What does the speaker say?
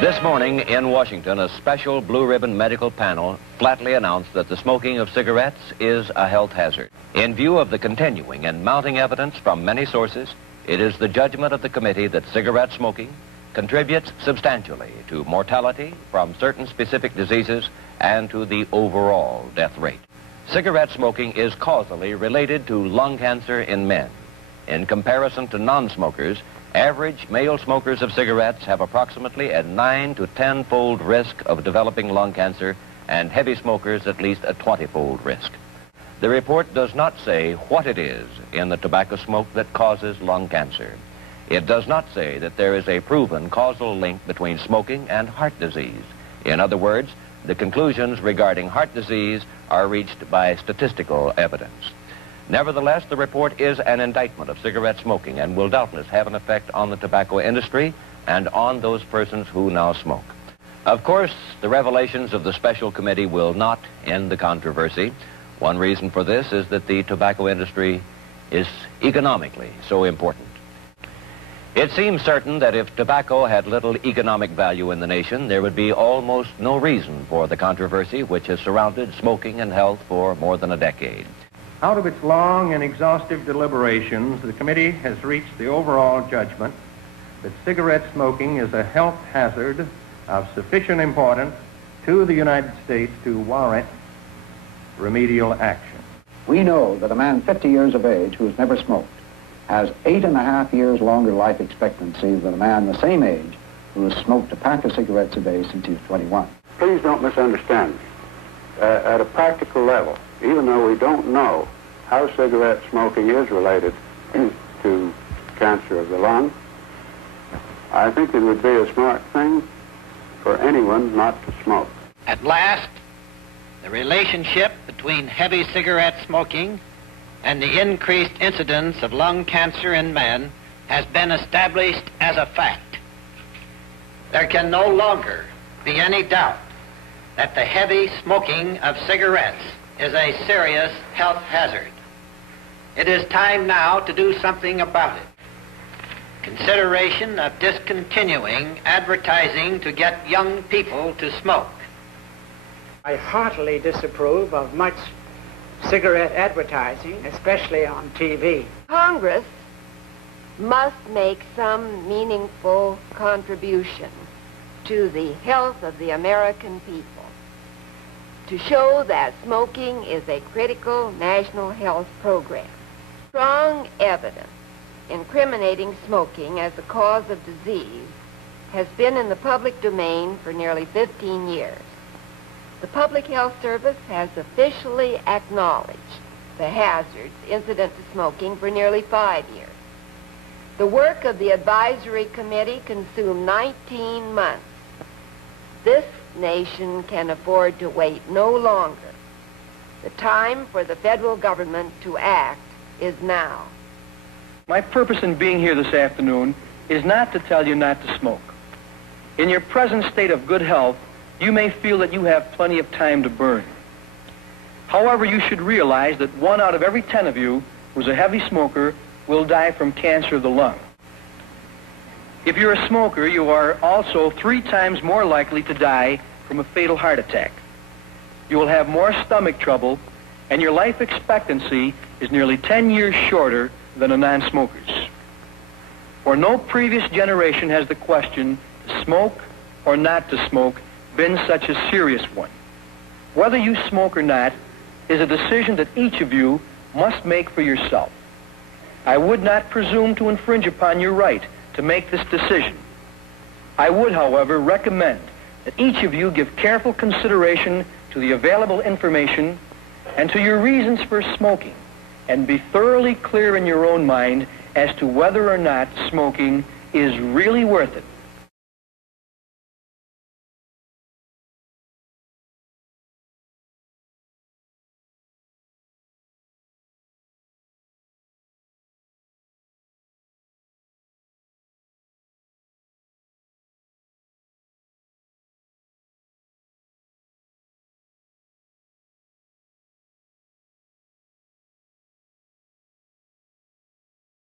This morning in Washington, a special blue ribbon medical panel flatly announced that the smoking of cigarettes is a health hazard. In view of the continuing and mounting evidence from many sources, it is the judgment of the committee that cigarette smoking contributes substantially to mortality from certain specific diseases and to the overall death rate. Cigarette smoking is causally related to lung cancer in men. In comparison to non-smokers, average male smokers of cigarettes have approximately a 9 to 10-fold risk of developing lung cancer, and heavy smokers at least a 20-fold risk. The report does not say what it is in the tobacco smoke that causes lung cancer. It does not say that there is a proven causal link between smoking and heart disease. In other words, the conclusions regarding heart disease are reached by statistical evidence. Nevertheless, the report is an indictment of cigarette smoking and will doubtless have an effect on the tobacco industry and on those persons who now smoke. Of course, the revelations of the special committee will not end the controversy. One reason for this is that the tobacco industry is economically so important. It seems certain that if tobacco had little economic value in the nation, there would be almost no reason for the controversy which has surrounded smoking and health for more than a decade. Out of its long and exhaustive deliberations, the committee has reached the overall judgment that cigarette smoking is a health hazard of sufficient importance to the United States to warrant remedial action. We know that a man 50 years of age who has never smoked has 8.5 years longer life expectancy than a man the same age who has smoked a pack of cigarettes a day since he was 21. Please don't misunderstand me. At a practical level, even though we don't know how cigarette smoking is related to cancer of the lung, I think it would be a smart thing for anyone not to smoke. At last, the relationship between heavy cigarette smoking and the increased incidence of lung cancer in men has been established as a fact. There can no longer be any doubt that the heavy smoking of cigarettes is a serious health hazard. It is time now to do something about it. Consideration of discontinuing advertising to get young people to smoke. I heartily disapprove of much cigarette advertising, especially on TV. Congress must make some meaningful contribution to the health of the American people, to show that smoking is a critical national health program. Strong evidence incriminating smoking as a cause of disease has been in the public domain for nearly 15 years. The Public Health Service has officially acknowledged the hazards incident to smoking for nearly 5 years. The work of the advisory committee consumed 19 months. This nation can afford to wait no longer. The time for the federal government to act is now. My purpose in being here this afternoon is not to tell you not to smoke. In your present state of good health, you may feel that you have plenty of time to burn. However, you should realize that 1 out of every 10 of you who's a heavy smoker will die from cancer of the lung. If you're a smoker, you are also 3 times more likely to die from a fatal heart attack. You will have more stomach trouble, and your life expectancy is nearly 10 years shorter than a non-smoker's. For no previous generation has the question, to smoke or not to smoke, been such a serious one. Whether you smoke or not is a decision that each of you must make for yourself. I would not presume to infringe upon your right to make this decision. I would, however, recommend that each of you give careful consideration to the available information and to your reasons for smoking, and be thoroughly clear in your own mind as to whether or not smoking is really worth it